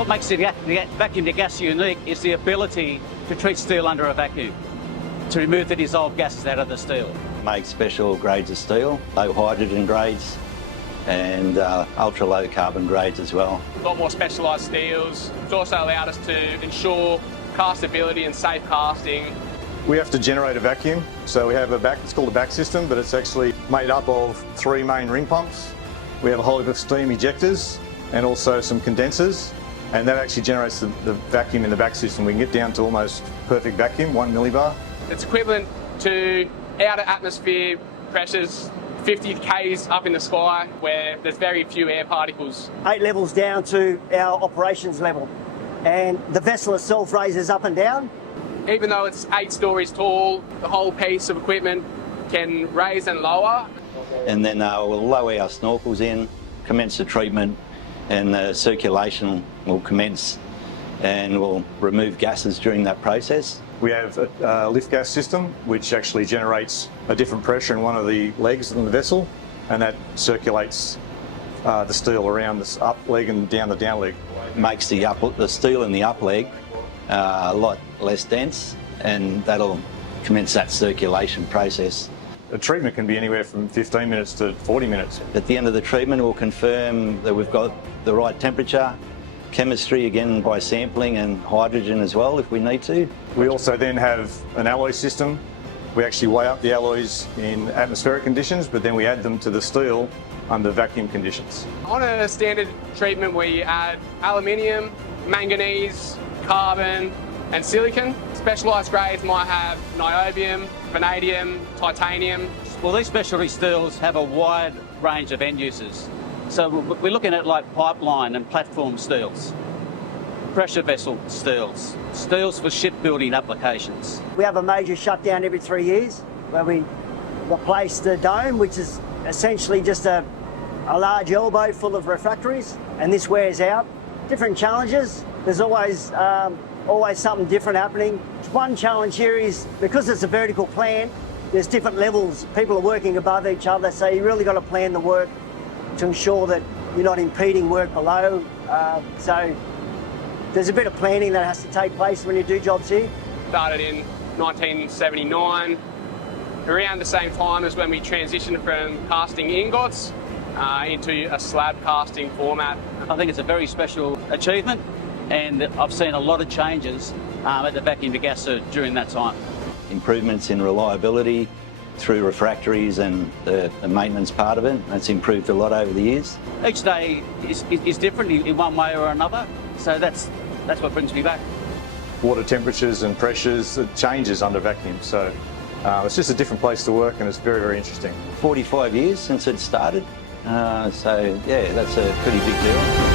What makes the vacuum degasser unique is the ability to treat steel under a vacuum, to remove the dissolved gases out of the steel. Make special grades of steel, low hydrogen grades and ultra low carbon grades as well. A lot more specialised steels. It's also allowed us to ensure castability and safe casting. We have to generate a vacuum, so we have it's called a back system, but it's actually made up of 3 main ring pumps. We have a whole heap of steam ejectors and also some condensers, and that actually generates the vacuum in the back system. We can get down to almost perfect vacuum, 1 millibar. It's equivalent to outer atmosphere pressures 50 k's up in the sky where there's very few air particles. 8 levels down to our operations level, and the vessel itself raises up and down. Even though it's 8 stories tall, the whole piece of equipment can raise and lower. And then we'll lower our snorkels in, commence the treatment, and the circulation will commence, and we'll remove gases during that process. We have a lift gas system which actually generates a different pressure in one of the legs in the vessel, and that circulates the steel around this up leg and down the down leg. Makes the steel in the up leg a lot less dense, and that'll commence that circulation process. A treatment can be anywhere from 15 minutes to 40 minutes. At the end of the treatment, we'll confirm that we've got the right temperature, chemistry again by sampling, and hydrogen as well if we need to. We also then have an alloy system. We actually weigh up the alloys in atmospheric conditions, but then we add them to the steel under vacuum conditions. On a standard treatment where you add aluminium, manganese, carbon and silicon, specialised grades might have niobium, vanadium, titanium. Well, these specialty steels have a wide range of end uses. So we're looking at like pipeline and platform steels, pressure vessel steels, steels for shipbuilding applications. We have a major shutdown every 3 years where we replace the dome, which is essentially just a large elbow full of refractories, and this wears out. Different challenges. There's always something different happening. One challenge here is because it's a vertical plant, there's different levels. People are working above each other, so you really got to plan the work to ensure that you're not impeding work below. So there's a bit of planning that has to take place when you do jobs here. Started in 1979, around the same time as when we transitioned from casting ingots into a slab casting format. I think it's a very special achievement, and I've seen a lot of changes at the vacuum degasser during that time. Improvements in reliability through refractories and the maintenance part of it. It's improved a lot over the years. Each day is different in one way or another, so that's what brings me back. Water temperatures and pressures, it changes under vacuum, so it's just a different place to work, and it's very, very interesting. 45 years since it started, so yeah, that's a pretty big deal.